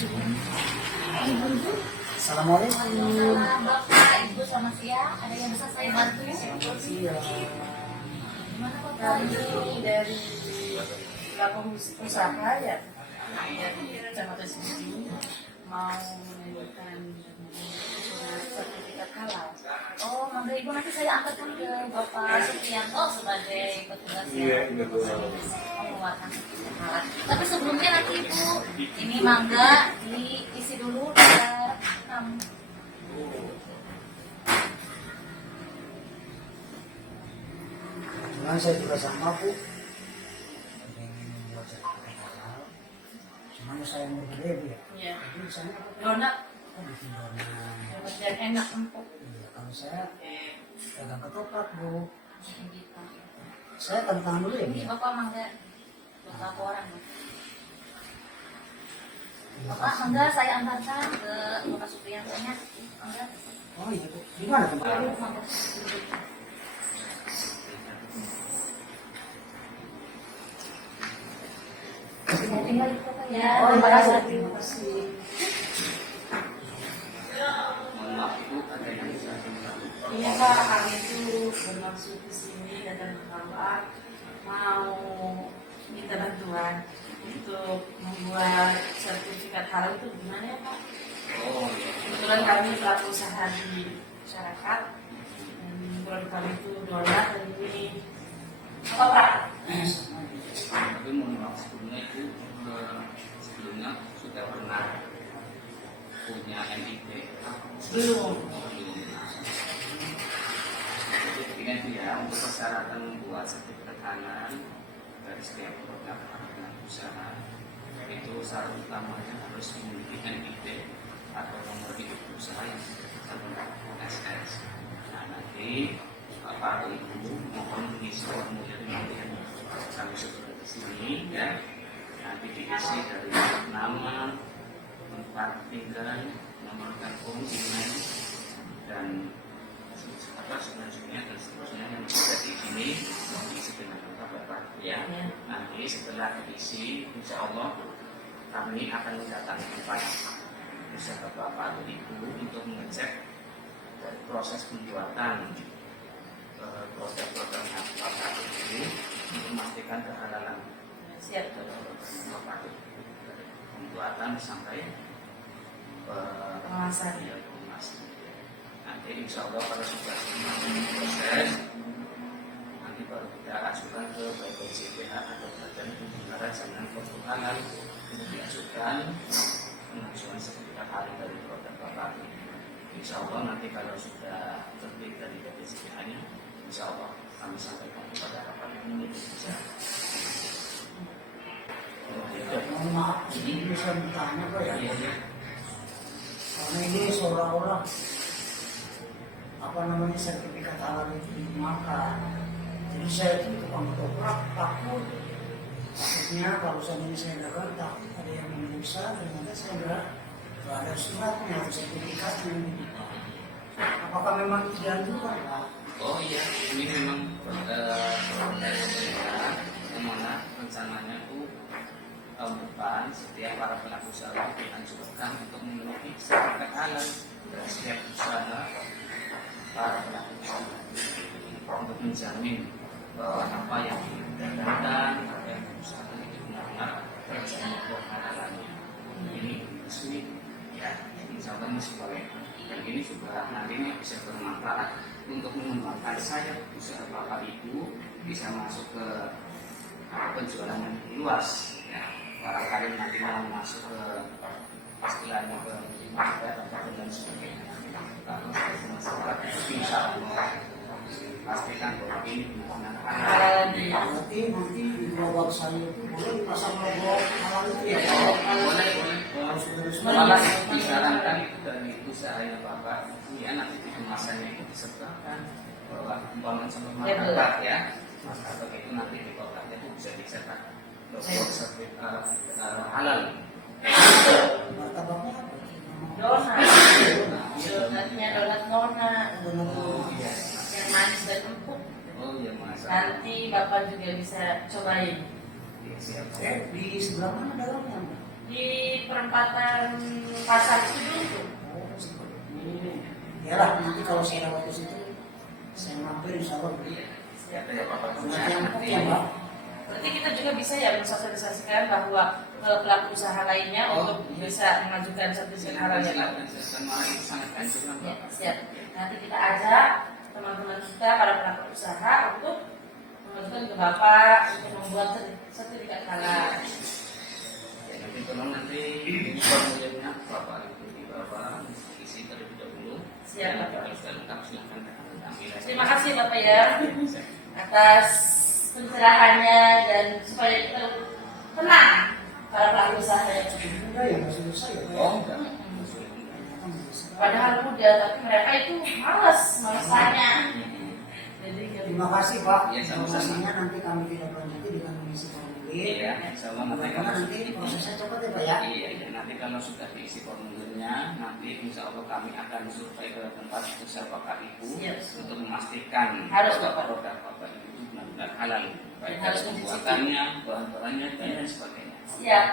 Assalamualaikum. Bapak, Ibu, selamat siang. Ada yang bisa saya bantu? Iya. Gimana Bapak? Kami dari pelaku usaha ya, dari Kecamatan Sisi mau menentukan sertifikat halal. Oh, mangga Ibu, nanti saya angkatkan ke Bapak Supriyanto sebagai petugas yang mengeluarkan sertifikat halal. Tapi sebelumnya nanti Ibu, ini mangga diisi dulu daftar kamu. Kebetulan saya juga sama Bu, pengen membuat sertifikat halal. Cuman saya mau gede Bu ya. Iya. Jadi saya Donat, bikin donat. donat yang enak empuk. Iya, kalau saya pegang ketoprak Bu. Gitu. Saya tanda tangan dulu ya Bu. Ini Bapak mangga buat laporan. Terima Bapak, kasih. mangga saya antarkan ke Bapak Supriyanto-nya. Mangga. Oh iya Bu, gimana tempat? Ayo, mangga. Tinggal itu Bapak ya. Oh Terima iya, kasih. terima kasih. Iya Pak, kami itu bermaksud di sini datang ke Bapak mau minta bantuan untuk membuat sertifikat halal itu gimana ya Pak? Kebetulan kami pelaku usaha di masyarakat dan produk kami itu donat dan ini apa Pak? Tapi mohon maaf sebelumnya itu sebelumnya sudah pernah punya NIP Belum. Jadi kan ya untuk persyaratan membuat sertifikat halal dari setiap produk dengan usaha itu syarat utamanya harus memiliki NIP atau nomor induk usaha yang terbentuk SS. Nah nanti Bapak atau Ibu mohon mengisi formulir nanti yang kami sebutkan di sini ya. Nanti diisi dari nama, tempat tinggal, nomor telepon, email, dan seterusnya dan seterusnya yang sudah di sini diisi dengan lengkap Bapak ya. Nanti setelah diisi, insya Allah kami akan mendatangi tempat usaha Bapak atau Ibu untuk mengecek dari proses pembuatan produk-produk yang Bapak ini untuk memastikan kehalalan Siap. Bapak dari pembuatan sampai Pengemasan. ya, pengemasan. Nanti insya Allah kalau sudah proses nanti baru kita ajukan ke BPJPH atau Badan Pembinaan Jaminan Produk Halal untuk diajukan pengajuan sertifikat halal dari produk Bapak. Insya Allah nanti kalau sudah terbit dari BPJPH-nya, insya Allah kami sampaikan kepada Bapak ini bisa. Mohon maaf, ini bisa bertanya Pak ya. Iya. Karena ini seolah-olah apa namanya sertifikat halal itu digunakan. Jadi saya itu tukang ketoprak takut. Takutnya kalau seandainya saya gagal takut ada yang menyiksa, ternyata saya nggak ada suratnya atau sertifikatnya. Apakah memang dianjurkan Pak? Oh iya, ini memang yang mana rencananya itu tahun depan setiap para pelaku usaha dianjurkan untuk memenuhi sertifikat halal dari setiap usaha para pelaku usaha untuk menjamin bahwa apa yang didapatkan, apa yang diusahakan itu benar-benar membuat halalannya. Ini resmi, ya, insya Allah sesuai. Dan ini juga nantinya bisa bermanfaat untuk mengembangkan sayap usaha Bapak Ibu bisa masuk ke penjualan yang lebih luas. Ya, barangkali nanti mau masuk ke istilahnya ke market atau dan sebagainya. Kalau masyarakat insya Allah pastikan bahwa ini benar-benar halal. Berarti nanti di bawah saya itu boleh dipasang logo halal itu ya? Boleh. Harus beres. Malah disarankan itu dari usahanya Bapak, ya nanti di kemasannya itu disertakan bahwa umpama sama martabak ya, martabak itu nanti di kotaknya itu bisa dicetak logo sertifikat halal. Martabaknya apa? Donat. Donatnya donat nona. Oh iya. Yang manis dan empuk. Oh iya Mas. Nanti Bapak juga bisa cobain. Iya, siap. Di sebelah mana dalamnya? di perempatan pasar itu dulu tuh. Oh, seperti ini. Yalah, nanti kalau saya lewat ke situ, saya mampir insya Allah beli. Ya, ada apa-apa. Pengertian ya, Pak. Berarti kita juga bisa ya mensosialisasikan bahwa pelaku usaha lainnya untuk bisa mengajukan sertifikat halal ya Pak. Sangat anjuran, Ya, Pak. siap. Nanti kita ajak teman-teman kita para pelaku usaha untuk mengajukan ke Bapak untuk membuat sertifikat halal. Ya, nanti tolong nanti formulirnya Bapak isi terlebih dahulu. Siap, Pak. Kalau sudah lengkap silahkan ambil. Terima kasih Bapak ya atas pencerahannya dan supaya kita tenang para pelaku usaha ya. Enggak ya, masih bisa ya. Oh, enggak. Padahal muda tapi mereka itu malas tanya. Jadi Terima kasih Pak. Ya, sama-sama. Informasinya nanti kami tidak lanjuti dengan mengisi formulir. Iya, insyaallah nanti Karena kalau nanti prosesnya cepat ya Pak ya. Iya, iya, nanti kalau sudah diisi formulirnya, nanti insya Allah kami akan survei ke tempat usaha Bapak Ibu Siap. untuk memastikan Harus, bahwa Bapak. produk Bapak Ibu itu benar-benar halal, baik Harus dari mencicipi. pembuatannya, bahan-bahannya, dan lain sebagainya. siap.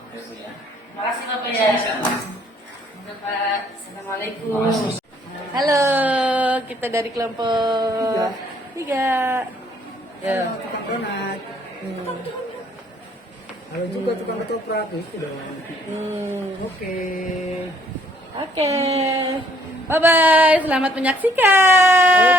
Oke Bu ya. Terima kasih Bapak ya. Sama-sama. Bapak, assalamualaikum. Terima kasih. Halo, kita dari kelompok 3. Ya. Tukang donat. Halo juga tukang ketoprak itu dong. Oke. Oke. Bye bye. Selamat menyaksikan.